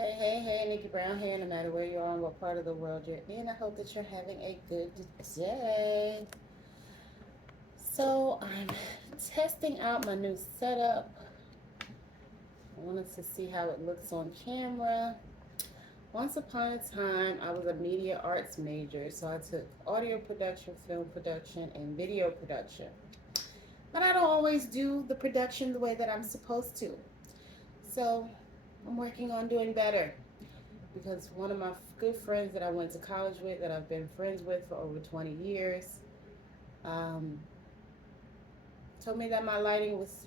Hey, hey, hey, Nikki Brown here, no matter where you are and what part of the world you're in. I hope that you're having a good day. So, I'm testing out my new setup. I wanted to see how it looks on camera. Once upon a time, I was a media arts major, so I took audio production, film production, and video production. But I don't always do the production the way that I'm supposed to. So, I'm working on doing better. Because one of my good friends that I went to college with, that I've been friends with for over 20 years, um, told me that my lighting was,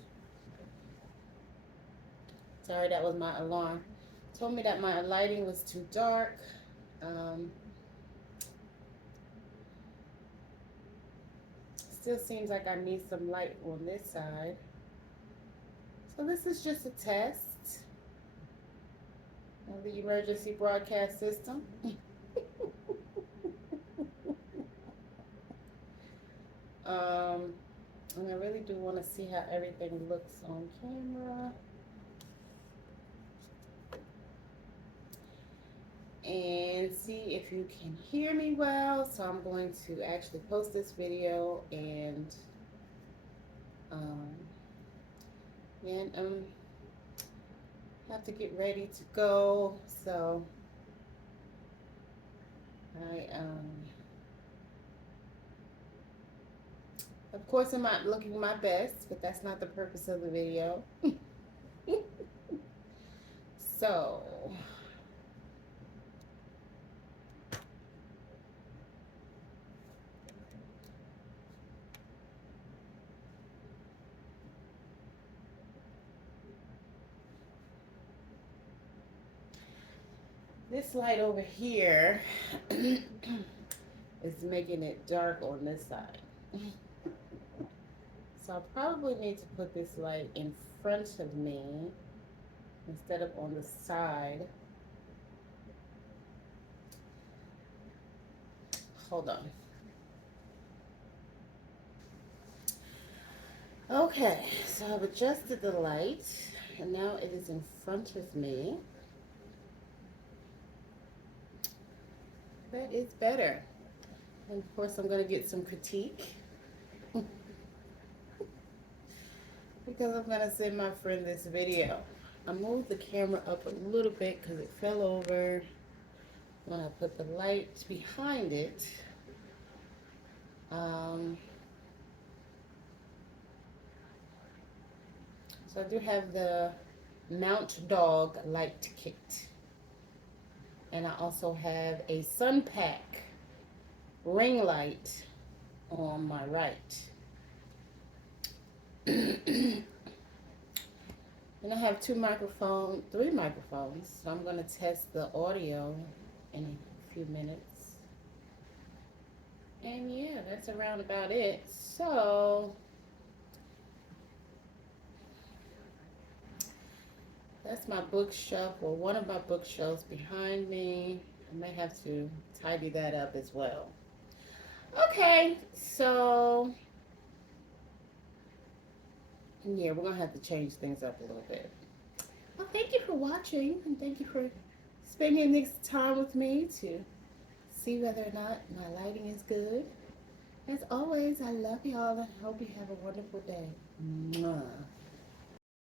sorry, that was my alarm, told me that my lighting was too dark. Um, Still seems like I need some light on this side. So this is just a test of the emergency broadcast system. um, and I really do want to see how everything looks on camera. And see if you can hear me well. So I'm going to actually post this video and um, and have to get ready to go. So I of course I'm not looking my best, but that's not the purpose of the video. So this light over here is making it dark on this side. So I probably need to put this light in front of me instead of on the side. Hold on. Okay, so I've adjusted the light and now it is in front of me. That is better. And of course I'm going to get some critique because I'm going to send my friend this video. I moved the camera up a little bit because it fell over when I put the light behind it. So I do have the Mount Dog light kit. And I also have a Sun Pack ring light on my right. And I have three microphones. So I'm going to test the audio in a few minutes. And yeah, that's around about it. So that's my bookshelf, or one of my bookshelves behind me. I may have to tidy that up as well. Okay, so yeah, we're gonna have to change things up a little bit. Well, thank you for watching, and thank you for spending this time with me to see whether or not my lighting is good. As always, I love y'all and hope you have a wonderful day. Mwah.